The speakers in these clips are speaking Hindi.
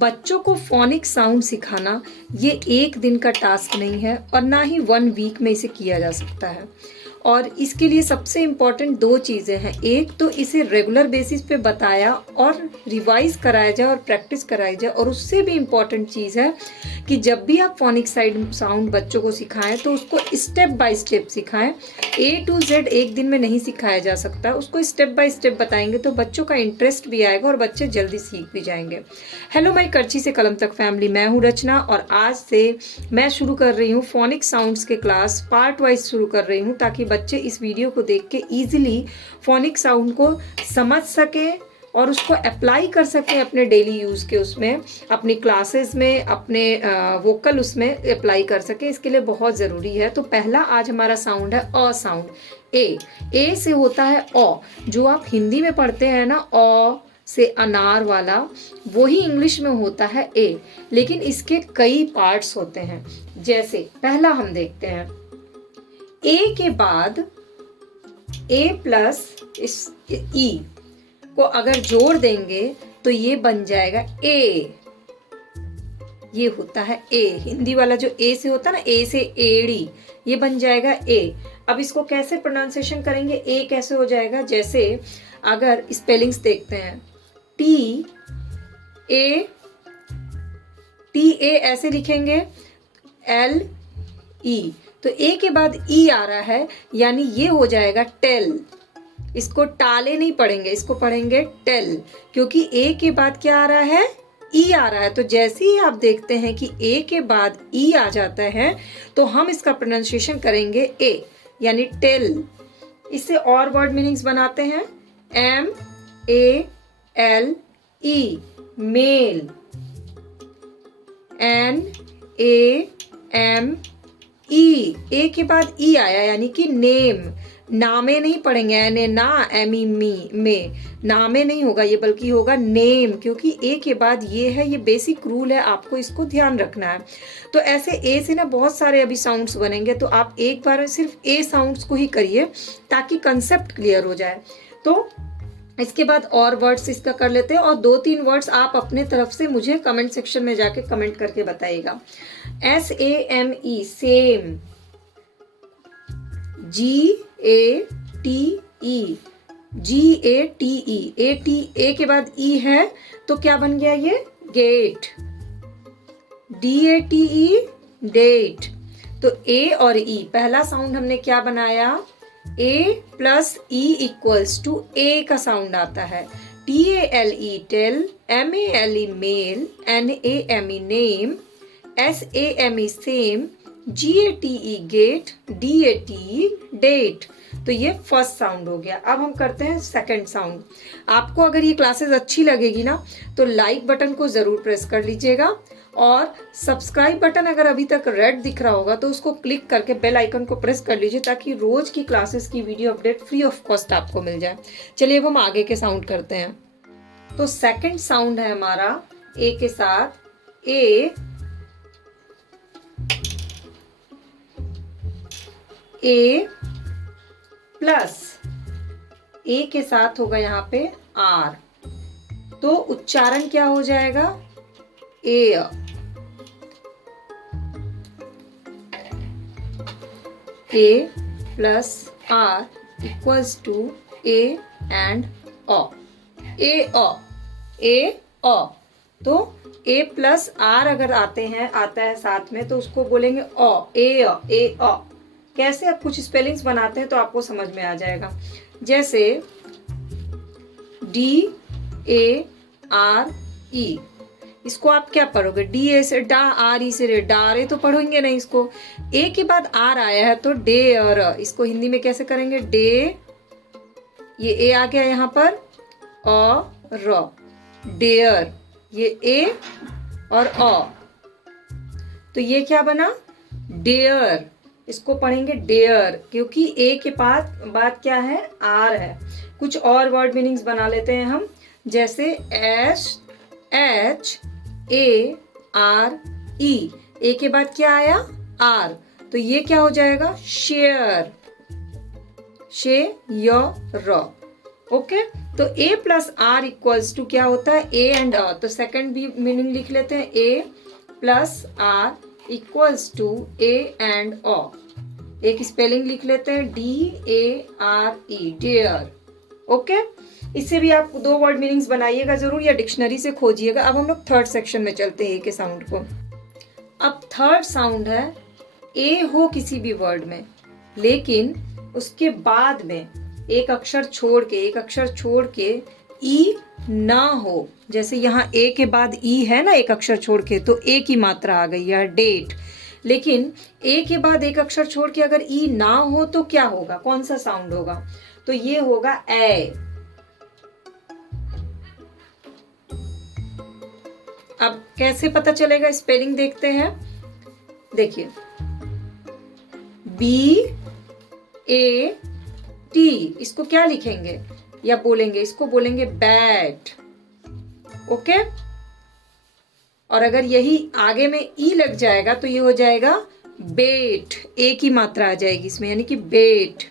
बच्चों को फोनिक साउंड सिखाना ये एक दिन का टास्क नहीं है और ना ही 1 वीक में इसे किया जा सकता है। और इसके लिए सबसे इम्पॉर्टेंट 2 चीज़ें हैं। एक तो इसे रेगुलर बेसिस पे बताया और रिवाइज कराया जाए और प्रैक्टिस कराई जाए। और उससे भी इम्पॉर्टेंट चीज़ है कि जब भी आप फोनिक साउंड बच्चों को सिखाएं तो उसको स्टेप बाय स्टेप सिखाएं। A to Z एक दिन में नहीं सिखाया जा सकता, उसको स्टेप बाय स्टेप बताएंगे तो बच्चों का इंटरेस्ट भी आएगा और बच्चे जल्दी सीख भी जाएंगे। हेलो माय करची से कलम तक फैमिली, मैं हूँ रचना और आज से मैं शुरू कर रही हूँ फोनिक साउंड्स के क्लास पार्ट वाइज शुरू कर रही हूँ ताकि बच्चे इस वीडियो को देख के ईजिली फोनिक साउंड को समझ सके और उसको अप्लाई कर सकें अपने डेली यूज़ के उसमें, अपनी क्लासेस में, अपने वोकल उसमें अप्लाई कर सकें। इसके लिए बहुत ज़रूरी है। तो पहला आज हमारा साउंड है अ साउंड। ए से होता है ओ, जो आप हिंदी में पढ़ते हैं ना ओ से अनार वाला, वही इंग्लिश में होता है ए, लेकिन इसके कई पार्ट्स होते हैं। जैसे पहला हम देखते हैं, ए के बाद ए प्लस ई को अगर जोड़ देंगे तो ये बन जाएगा ए। ये होता है ए, हिंदी वाला जो ए से होता है ना, ए से एड़ी, ये बन जाएगा ए। अब इसको कैसे प्रोनाउंसिएशन करेंगे, ए कैसे हो जाएगा? जैसे अगर स्पेलिंग्स देखते हैं, टी ए ऐसे लिखेंगे, एल ई, तो ए के बाद ई आ रहा है यानी ये हो जाएगा टेल। इसको टाले नहीं पढ़ेंगे, इसको पढ़ेंगे टेल, क्योंकि ए के बाद क्या आ रहा है? ई आ रहा है। तो जैसे ही आप देखते हैं कि ए के बाद ई आ जाता है तो हम इसका प्रोनाउंसिएशन करेंगे ए, यानी टेल। इससे और वर्ड मीनिंग्स बनाते हैं, M A L E, male, N A M E, A के बाद ई आया यानी कि नेम। नामे नहीं पढ़ेंगे, एन ना एम ई मी में, नामे नहीं होगा ये, बल्कि होगा नेम, क्योंकि ए के बाद ये है। ये बेसिक रूल है, आपको इसको ध्यान रखना है। तो ऐसे ए से ना बहुत सारे अभी साउंड्स बनेंगे, तो आप एक बार सिर्फ ए साउंड्स को ही करिए ताकि कंसेप्ट क्लियर हो जाए। तो इसके बाद और वर्ड्स इसका कर लेते हैं और 2-3 वर्ड्स आप अपने तरफ से मुझे कमेंट सेक्शन में जाके कमेंट करके बताइएगा। SAME, same, GATE, GATE, A के बाद ई है तो क्या बन गया ये? गेट। DATE, date. तो ए और ई, पहला साउंड हमने क्या बनाया? A plus E equals to A का साउंड आता है। TALE tale, MALE male, NAME name, SAME same, GATE gate, DATE date. तो ये फर्स्ट साउंड हो गया। अब हम करते हैं सेकंड साउंड। आपको अगर ये क्लासेस अच्छी लगेगी ना तो लाइक बटन को जरूर प्रेस कर लीजिएगा और सब्सक्राइब बटन अगर अभी तक रेड दिख रहा होगा तो उसको क्लिक करके बेल आइकन को प्रेस कर लीजिए ताकि रोज की क्लासेस की video update free of cost आपको मिल जाए। चलिए अब हम आगे के साउंड करते हैं। तो सेकंड साउंड है हमारा ए के साथ, ए प्लस ए के साथ होगा यहाँ पे आर, तो उच्चारण क्या हो जाएगा? A. A plus R equals to A and O, A O. तो ए प्लस आर अगर आता है साथ में तो उसको बोलेंगे ओ, ए ओ। कैसे? आप कुछ स्पेलिंग्स बनाते हैं तो आपको समझ में आ जाएगा। जैसे DARE, इसको आप क्या पढ़ोगे? DA से डा, RE से डारे तो पढ़ेंगे नहीं इसको। ए के बाद आर आया है तो डेयर, इसको हिंदी में कैसे करेंगे? डे, ये ए आ गया यहाँ पर, और डेयर, ये ए और ओ, तो ये क्या बना? डेयर। इसको पढ़ेंगे डेयर, क्योंकि ए के बाद क्या है? आर है। कुछ और वर्ड मीनिंग्स बना लेते हैं हम, जैसे SHARE, ए के बाद क्या आया? आर, तो ये क्या हो जाएगा? Share, share. ओके, तो A plus R equals to क्या होता है, ए एंड अ। तो सेकंड भी मीनिंग लिख लेते हैं, A plus R equals to A and a. एक स्पेलिंग लिख लेते हैं, DARE, डेयर। ओके, इससे भी आप 2 वर्ड मीनिंग्स बनाइएगा जरूर या डिक्शनरी से खोजिएगा। अब हम लोग थर्ड सेक्शन में चलते हैं ए के साउंड को। अब थर्ड साउंड है, ए हो किसी भी वर्ड में लेकिन उसके बाद में एक अक्षर छोड़ के ई ना हो। जैसे यहाँ ए के बाद ई है ना एक अक्षर छोड़ के, तो ए की मात्रा आ गई है डेट। लेकिन ए के बाद एक अक्षर छोड़ के अगर ई ना हो तो क्या होगा, कौन सा साउंड होगा, तो ये होगा ए। अब कैसे पता चलेगा, स्पेलिंग देखते हैं। देखिए, BAT, इसको क्या लिखेंगे या बोलेंगे, इसको बोलेंगे बैट। ओके, और अगर यही आगे में ई लग जाएगा तो ये हो जाएगा बेट, ए की मात्रा आ जाएगी इसमें, यानी कि बेट।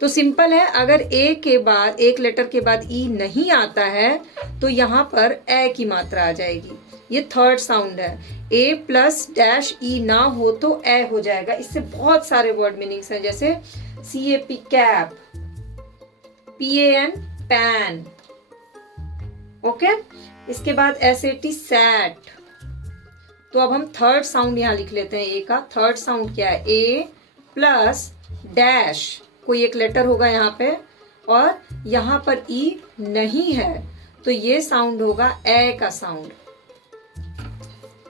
तो सिंपल है, अगर ए के बाद एक लेटर के बाद ई नहीं आता है तो यहाँ पर ए की मात्रा आ जाएगी। ये थर्ड साउंड है, ए प्लस डैश ई ना हो तो ए हो जाएगा। इससे बहुत सारे वर्ड मीनिंग्स हैं, जैसे CAP cap, PAN pan. Okay, इसके बाद SAT सैट। तो अब हम थर्ड साउंड यहाँ लिख लेते हैं ए का। थर्ड साउंड क्या है, ए प्लस डैश, कोई एक लेटर होगा यहाँ पे और यहाँ पर ई नहीं है तो ये साउंड होगा ए का साउंड।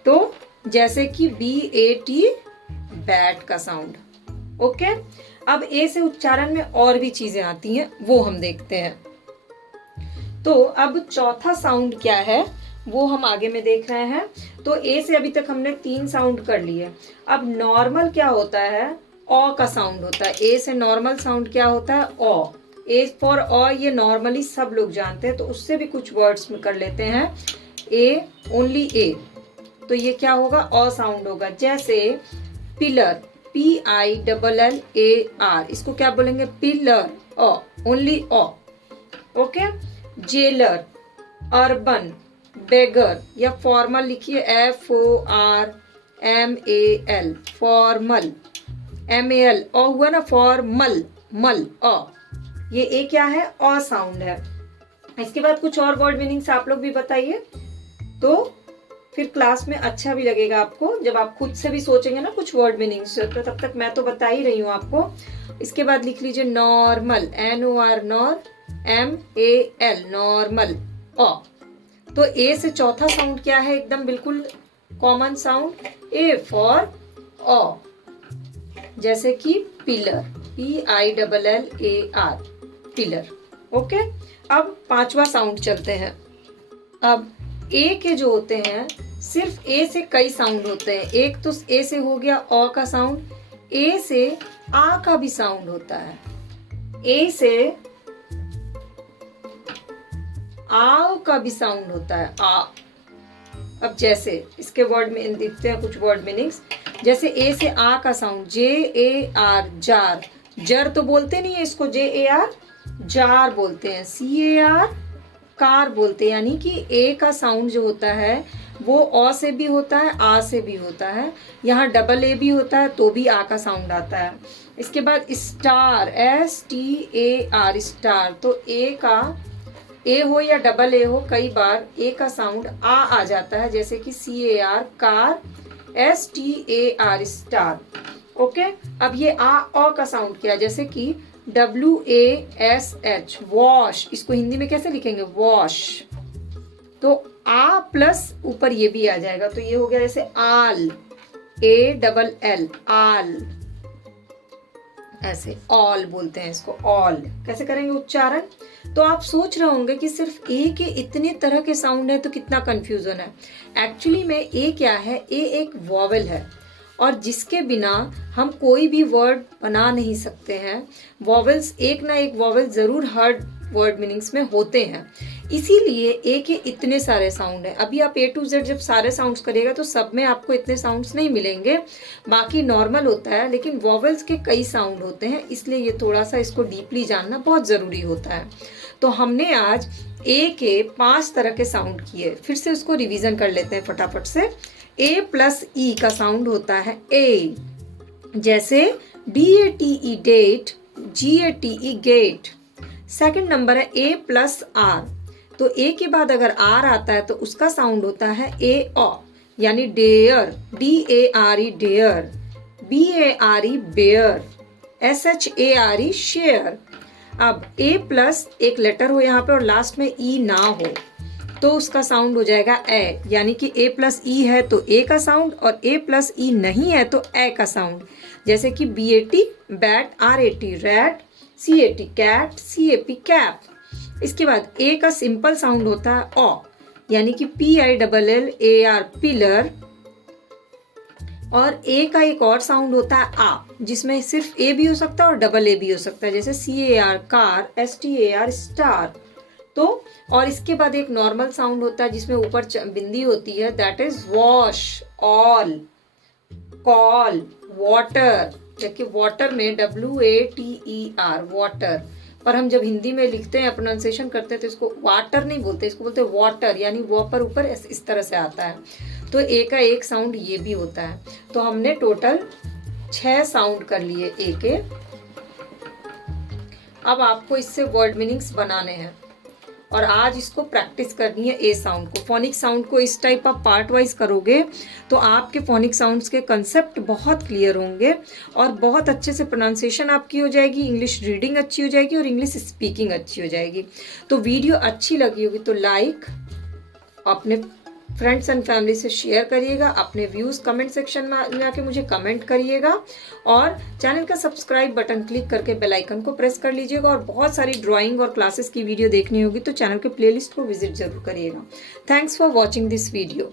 तो जैसे कि BAT बैट का साउंड। ओके, अब ए से उच्चारण में और भी चीजें आती हैं, वो हम देखते हैं। तो अब चौथा साउंड क्या है वो हम आगे में देख रहे हैं। तो ए से अभी तक हमने 3 साउंड कर लिए। अब नॉर्मल क्या होता है, ओ का साउंड होता है। ए से नॉर्मल साउंड क्या होता है, ओ। ए फॉर ओ, ये नॉर्मली सब लोग जानते हैं, तो उससे भी कुछ वर्ड्स में कर लेते हैं। ए, ओनली ए, तो ये क्या होगा, ओ साउंड होगा। जैसे पिलर, PILLAR, इसको क्या बोलेंगे, पिलर, ओ, ओनली ओ। ओके, जेलर, अर्बन, बेगर, या फॉर्मल लिखिए, FORMAL, फॉर्मल, MAL, ओ हुआ ना, फॉर्मल, मल, ओ। ये ए क्या है, ओ साउंड है। इसके बाद कुछ और वर्ड मीनिंग्स आप लोग भी बताइए, तो फिर क्लास में अच्छा भी लगेगा आपको, जब आप खुद से भी सोचेंगे ना कुछ वर्ड मीनिंग्स। तो तब तक मैं तो बता ही रही हूँ आपको। इसके बाद लिख लीजिए normal, NOR, nor, MAL, normal, O. तो ए से चौथा साउंड क्या है, एकदम बिल्कुल common sound, A for O. जैसे कि पिलर, PILLAR, पिलर। ओके, अब पांचवा साउंड चलते हैं। अब ए के जो होते हैं, सिर्फ ए से कई साउंड होते हैं। एक तो ए से हो गया ओ का साउंड, ए से आ का भी साउंड होता है, ए से आओ का भी साउंड होता है, आ। अब जैसे इसके वर्ड में देखते हैं कुछ वर्ड मीनिंग्स। जैसे ए से आ का साउंड, JAR, जार। जर तो बोलते नहीं है इसको, JAR, जार बोलते हैं। CAR, कार बोलते हैं। यानी कि ए का साउंड जो होता है वो ओ से भी होता है, आ से भी होता है। यहाँ डबल ए भी होता है तो भी आ का साउंड आता है। इसके बाद स्टार, STAR, स्टार। तो ए का, ए हो या डबल ए हो, कई बार ए का साउंड आ जाता है, जैसे कि CAR, car, STAR, star. Okay, अब ये आ ओ का साउंड किया, जैसे कि WASH, वॉश। इसको हिंदी में कैसे लिखेंगे, वॉश। तो आ प्लस ऊपर ये भी आ जाएगा, तो ये हो गया जैसे आल, ALL, आल। ऐसे ऑल बोलते हैं इसको, ऑल। कैसे करेंगे उच्चारण, तो आप सोच रहे होंगे कि सिर्फ ए के इतने तरह के साउंड है तो कितना कंफ्यूजन है। एक्चुअली में ए क्या है, ए एक वॉवेल है और जिसके बिना हम कोई भी वर्ड बना नहीं सकते हैं। वॉवेल्स, एक ना एक वॉवेल जरूर हर वर्ड मीनिंग्स में होते हैं। इसीलिए ए के इतने सारे साउंड हैं। अभी आप A to Z जब सारे साउंड्स करिएगा तो सब में आपको इतने साउंड्स नहीं मिलेंगे, बाकी नॉर्मल होता है, लेकिन वॉवेल्स के कई साउंड होते हैं, इसलिए ये थोड़ा सा इसको डीपली जानना बहुत ज़रूरी होता है। तो हमने आज ए के 5 तरह के साउंड किए, फिर से उसको रिवीजन कर लेते हैं फटाफट से। A प्लस ई का साउंड होता है ए, जैसे DATE date, GATE gate. Second number है A प्लस आर, तो A के बाद अगर R आता है तो उसका साउंड होता है A ओ, यानी dare, DARE dare, BARE bare, SHARE share. अब A प्लस एक लेटर हो यहाँ पे और लास्ट में E ना हो तो उसका साउंड हो जाएगा ए, यानी कि A प्लस ई है तो ए का साउंड, और A प्लस ई नहीं है तो ए का साउंड। जैसे कि BAT bat, RAT rat, CAT cat, CAP cap. इसके बाद ए का सिंपल साउंड होता है ओ, यानी कि PILLAR पिलर, और ए का एक और साउंड होता है आ, जिसमें सिर्फ ए भी हो सकता है और डबल ए भी हो सकता है, जैसे CAR कार, STAR स्टार। तो और इसके बाद एक नॉर्मल साउंड होता है जिसमें ऊपर बिंदी होती है, that is wash, all, call, water. देखिए वाटर में WATER वाटर, पर हम जब हिंदी में लिखते हैं, प्रोनाउंसिएशन करते हैं तो इसको वाटर नहीं बोलते, इसको बोलते हैं वाटर, यानी वो पर ऊपर इस तरह से आता है। तो ए का एक साउंड ये भी होता है। तो हमने टोटल 6 साउंड कर लिए ए के। अब आपको इससे वर्ड मीनिंग्स बनाने हैं और आज इसको प्रैक्टिस करनी है ए साउंड को। फोनिक साउंड को इस टाइप आप पार्ट वाइज करोगे तो आपके फोनिक साउंड्स के कंसेप्ट बहुत क्लियर होंगे और बहुत अच्छे से प्रोनाउंसिएशन आपकी हो जाएगी, इंग्लिश रीडिंग अच्छी हो जाएगी और इंग्लिश स्पीकिंग अच्छी हो जाएगी। तो वीडियो अच्छी लगी होगी तो लाइक, अपने फ्रेंड्स एंड फैमिली से शेयर करिएगा, अपने व्यूज़ कमेंट सेक्शन में आके मुझे कमेंट करिएगा, और चैनल का सब्सक्राइब बटन क्लिक करके बेल आइकन को प्रेस कर लीजिएगा। और बहुत सारी ड्राइंग और क्लासेस की वीडियो देखनी होगी तो चैनल के प्लेलिस्ट को विजिट जरूर करिएगा। Thanks for watching this video.